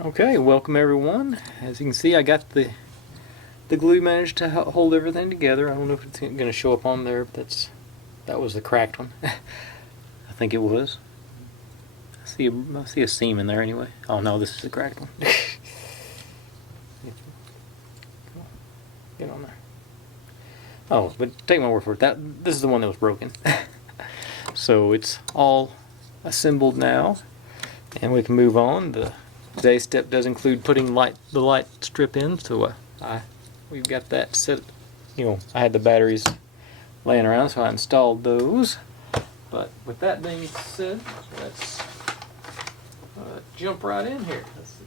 Okay, welcome everyone. As you can see, I got the glue managed to hold everything together. I don't know if it's going to show up on there, but that was the cracked one. I think it was. I see a seam in there anyway. Oh no, this is the cracked one. Get on there. Oh, but take my word for it. This is the one that was broken. So it's all assembled now, and we can move on. Today's step does include putting the light strip in, so we've got that set. I had the batteries laying around, so I installed those. But with that being said, let's jump right in here. Let's see.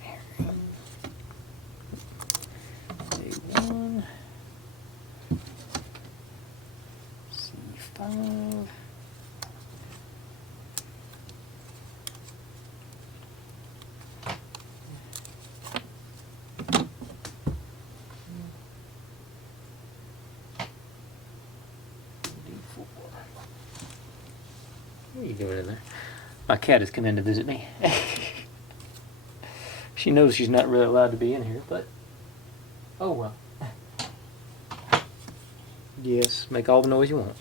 here. A1, C5. What are you doing in there? My cat has come in to visit me. She knows she's not really allowed to be in here, but oh well. Yes, make all the noise you want.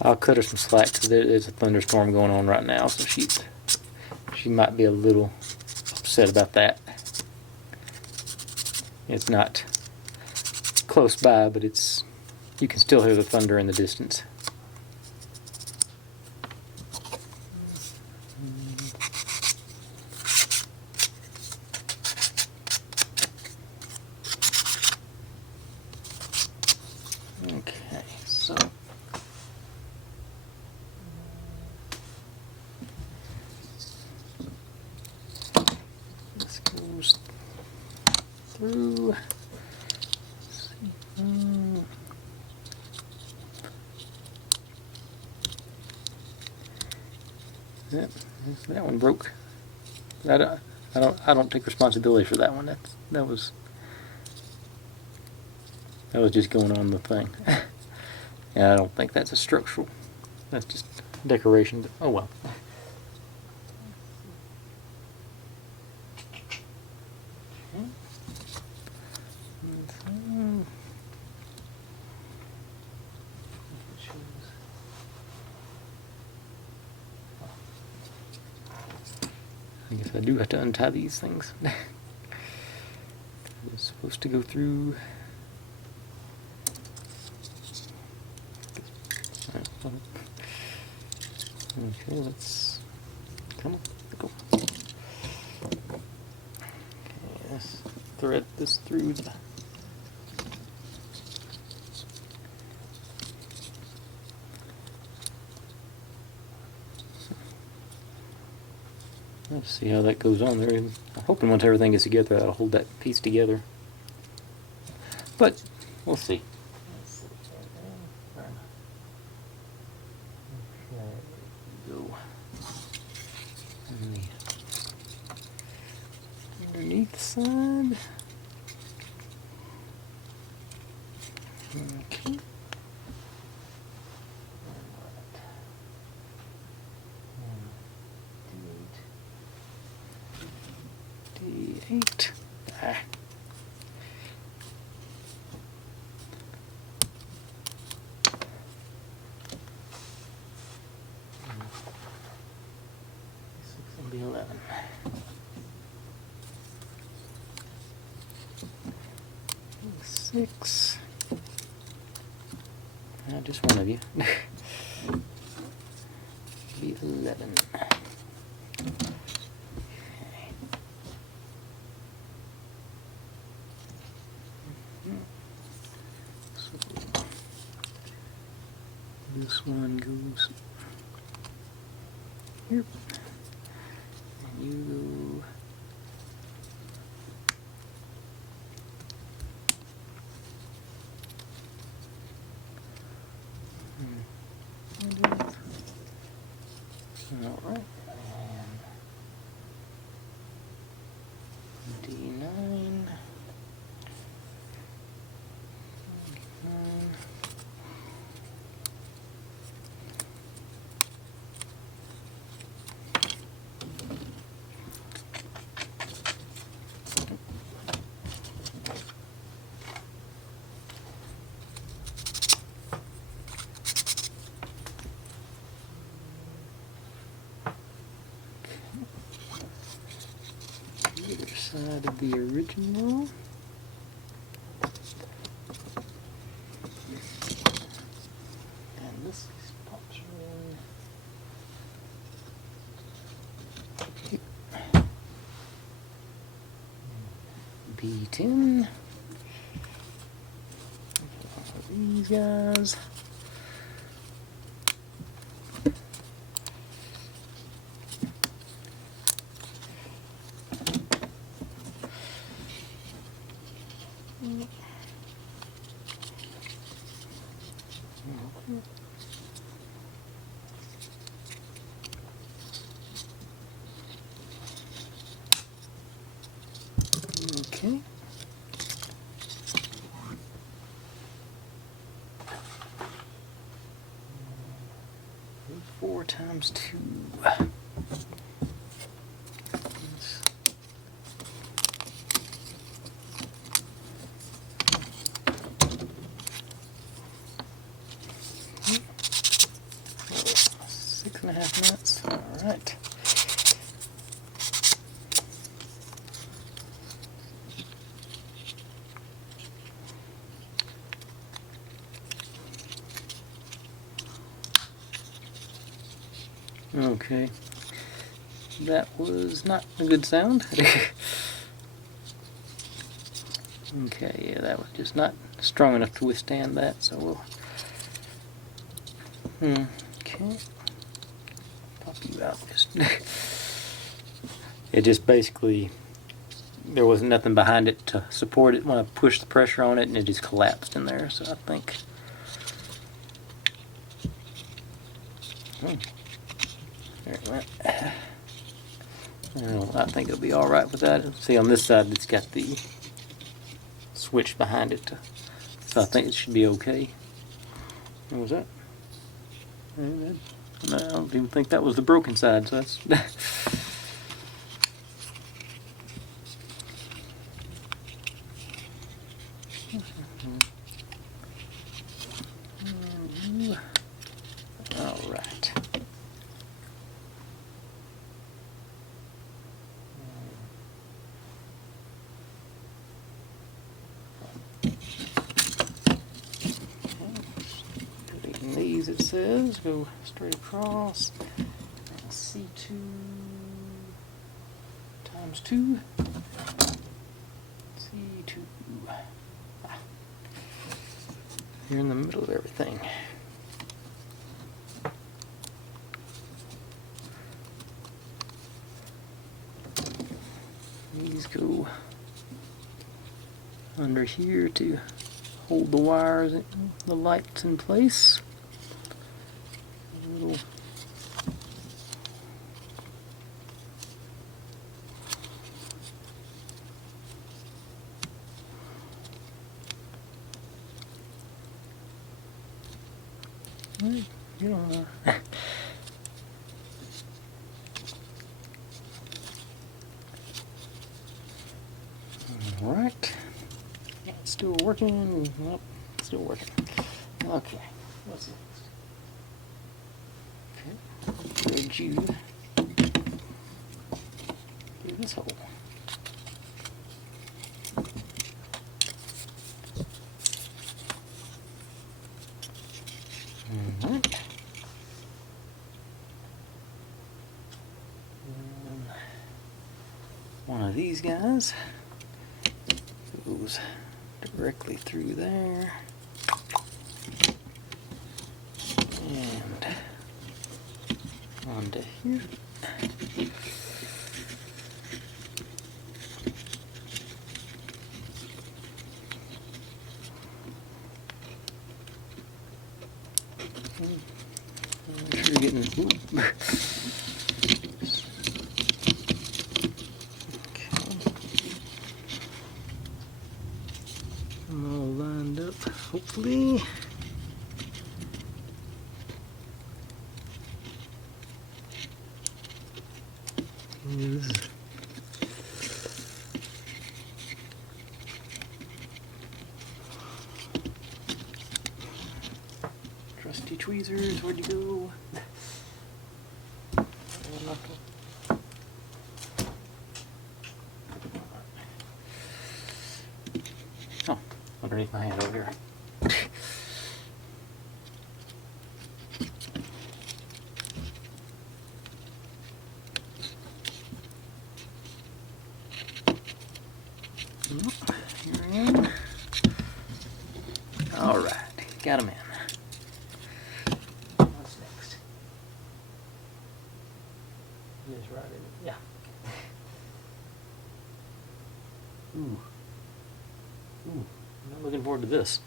I'll cut her some slack because there's a thunderstorm going on right now, so she might be a little upset about that. It's not close by, but you can still hear the thunder in the distance. Okay, so this goes through. That one broke. I don't take responsibility for that one. That was just going on the thing. Yeah, I don't think that's a structural. That's just decoration. But oh well. I guess I do have to untie these things. It's supposed to go through. Okay, come on, go. Okay, let's thread this through the. Let's see how that goes on there. I'm hoping once everything gets together, that'll hold that piece together. But we'll see. Go underneath the side. Okay. D8. Be 11. Six. Just one of you. Be 11. This one goes here, and you go all right, and D9. other side of the original. And this pops right in. B10. These guys. Okay. 4 times 2. Six and a half minutes. All right. Okay. That was not a good sound. Okay, yeah, that was just not strong enough to withstand that, so we'll... Okay. Pop you out. It just basically... There was nothing behind it to support it when I pushed the pressure on it, and it just collapsed in there, so I think... There it went. I think it'll be alright with that. See, on this side it's got the switch behind it, so I think it should be okay. What was that? No, I don't even think that was the broken side, so that's... Alright. Putting these, it says, go straight across. C2 times 2. C2. You're in the middle of everything. These go under here to hold the wires, the lights in place. A little you know. Alright. It's still working. Nope, still working. Okay. What's next? Okay. Thread you through this hole. Alright. One of these guys goes directly through there and onto here. Make sure you're getting... I'm all lined up, hopefully. Yes. Trusty tweezers, where'd you go? underneath my hand over here. Here in. All right, got them in. What's next? Just right in it. Yeah. Ooh. Ooh. I'm not looking forward to this.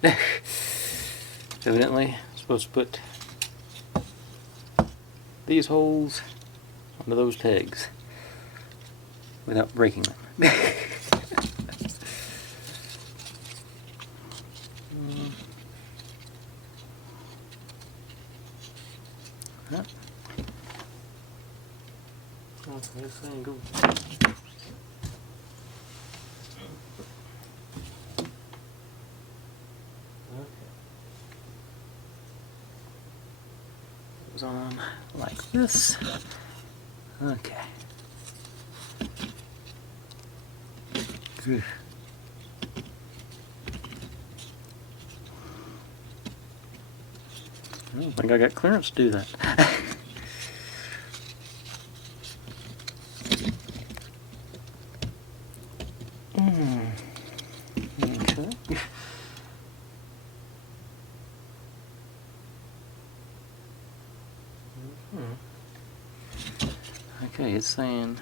Evidently, I'm supposed to put these holes onto those pegs without breaking them. Huh? Oh, this thing goes. Goes on like this. Okay. Good. I don't think I got clearance to do that. Okay. Okay, it's saying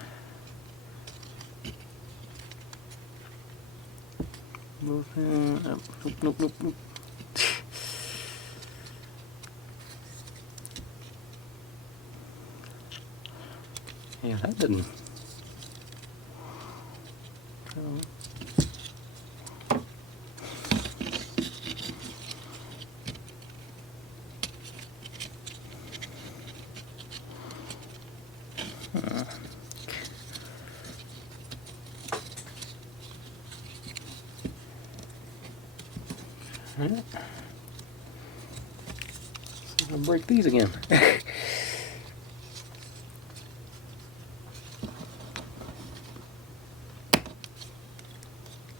move up. Nope, nope, nope, nope. Yeah, that didn't. Alright. I'll break these again.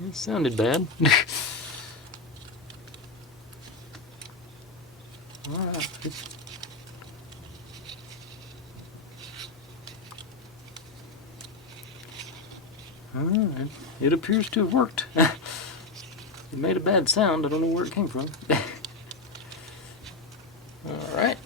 It sounded bad. Alright, it appears to have worked. It made a bad sound, I don't know where it came from. Alright.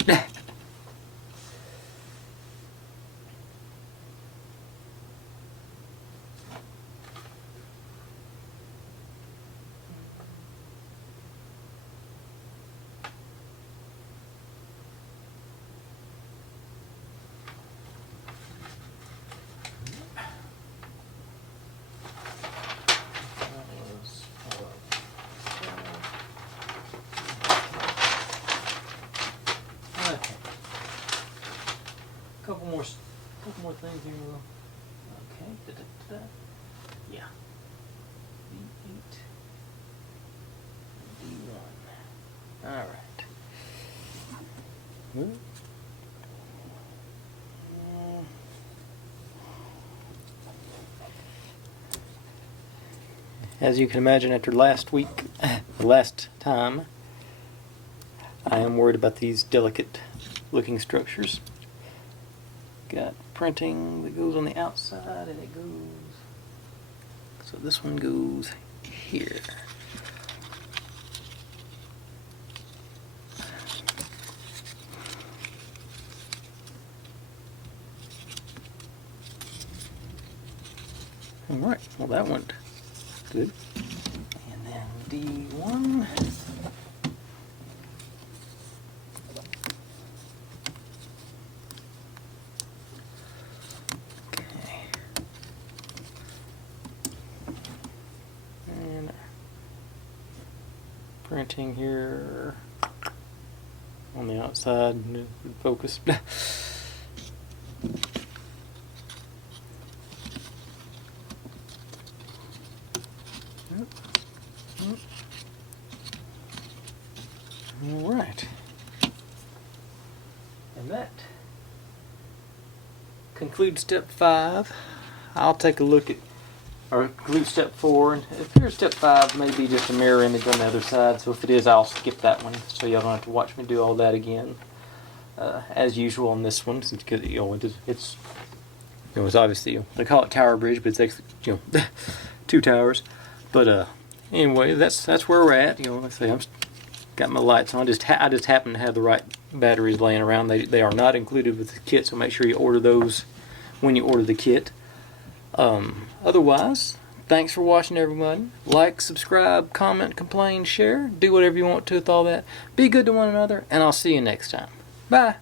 Couple more things here. Okay. Da-da-da-da. Yeah. D8. D1. All right. Move. As you can imagine, after last week, the last time, I am worried about these delicate looking structures. Got printing that goes on the outside, and it goes, so this one goes here. Alright, well that went good. And then D1. Printing here on the outside, focus. All right, and that concludes step 5. I'll take a look at or complete step 4. And it appears step 5 may be just a mirror image on the other side. So if it is, I'll skip that one, so y'all don't have to watch me do all that again. As usual on this one, since it's obviously, they call it Tower Bridge, but it's actually 2 towers. But anyway, that's where we're at. Like I say, I'm got my lights on. I just happen to have the right batteries laying around. They are not included with the kit, so make sure you order those when you order the kit. Otherwise, thanks for watching, everyone. Like, subscribe, comment, complain, share. Do whatever you want to with all that. Be good to one another, and I'll see you next time. Bye.